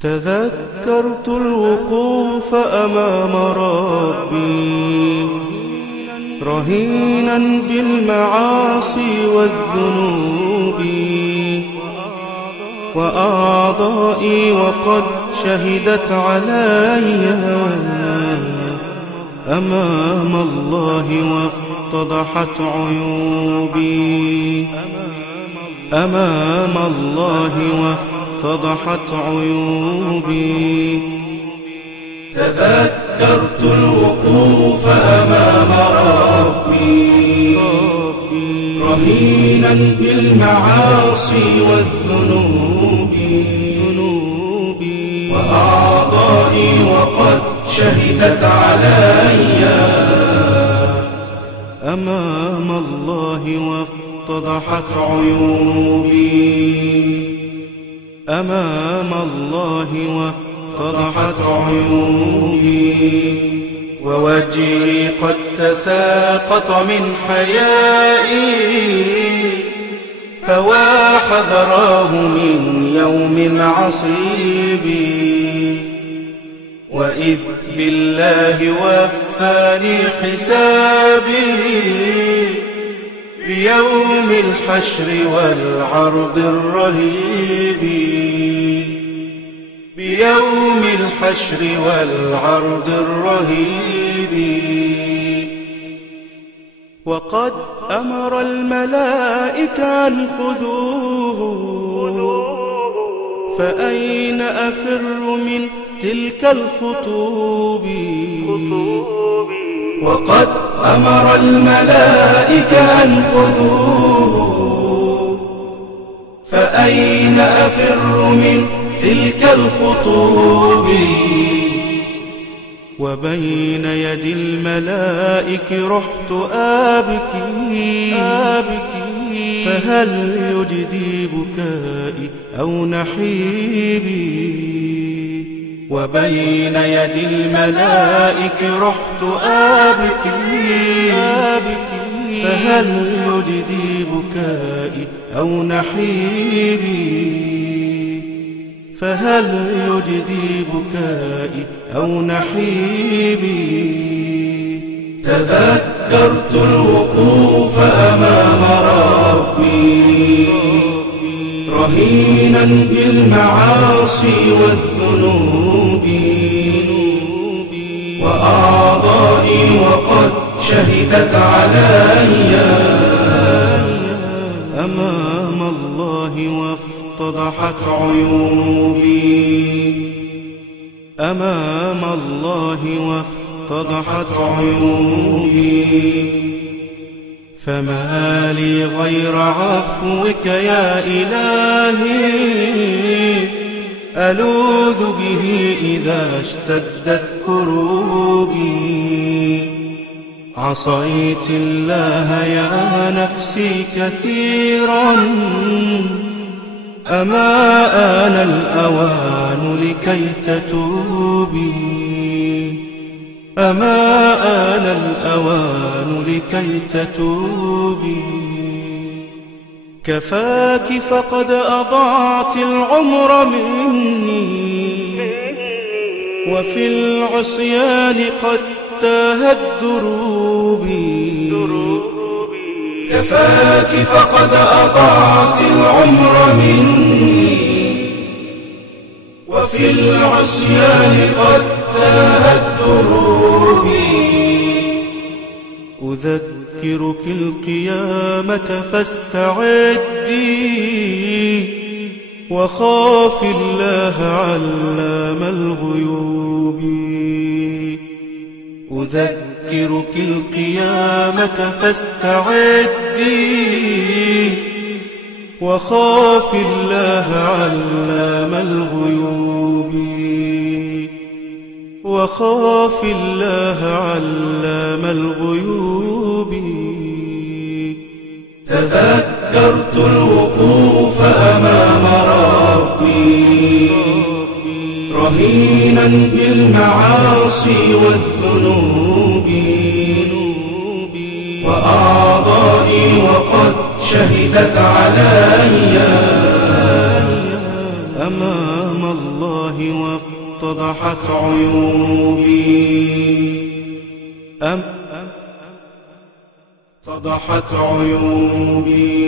تذكرت الوقوف أمام ربي رهينا بالمعاصي والذنوب، وأعضائي وقد شهدت علي أمام الله وافتضحت عيوبي، أمام الله وافتضحت عيوبي. تذكرت الوقوف أمام ربي رهينا بالمعاصي والذنوب، وأعضائي وقد شهدت علي أمام الله وافتضحت عيوبي، أمام الله وافتضحت عيوبي. ووجهي قد تساقط من حيائي، فوا حذراه من يوم عصيب، وإذ بالله وفاني حسابي بيوم الحشر والعرض الرهيب، بيوم الحشر والعرض الرهيب. وقد أمر الملائكة أن خذوه، فأين أفر من تلك الخطوب؟ وقد أمر الملائكة أن خذوه، فأين أفر من تلك الخطوب؟ وبين يدي الملائك رحت آبكي، فهل يجدي بكائي أو نحيبي؟ وبين يدي الملائك رحت آبكي، فهل يجدي بكائي أو نحيبي؟ فهل يجدي بكائي أو نحيبي؟ تذكرت الوقوف أمام ربي رهينا بالمعاصي والذنوب، وأعضائي وقد شهدت علي أمام الله وافتضحت عيوبي، أمام الله وافتضحت عيوبي. فما لي غير عفوك يا إلهي، ألوذ به إذا اشتدت كروبي. عصيت الله يا نفسي كثيرا، أما آن الأوان لكي تتوبي، أما آن الأوان لكي تتوبي. كفاك فقد أضعت العمر مني، وفي العصيان قد تاهت دروبي. كفاك فقد أضعت العمر مني، وفي العصيان قد تاهت دروبي. أذكرك القيامة فاستعدي، وخاف الله علام الغيوب. أذكرك القيامة فاستعدي، وخاف الله علام الغيوب. وخاف الله علام الغيوب. تذكرت الوقوف أمام ربي رهينا بالمعاصي والذنوب، وأعضائي وقد شهدت علي أمام الله اتضحت عيوبي اتضحت عيوبي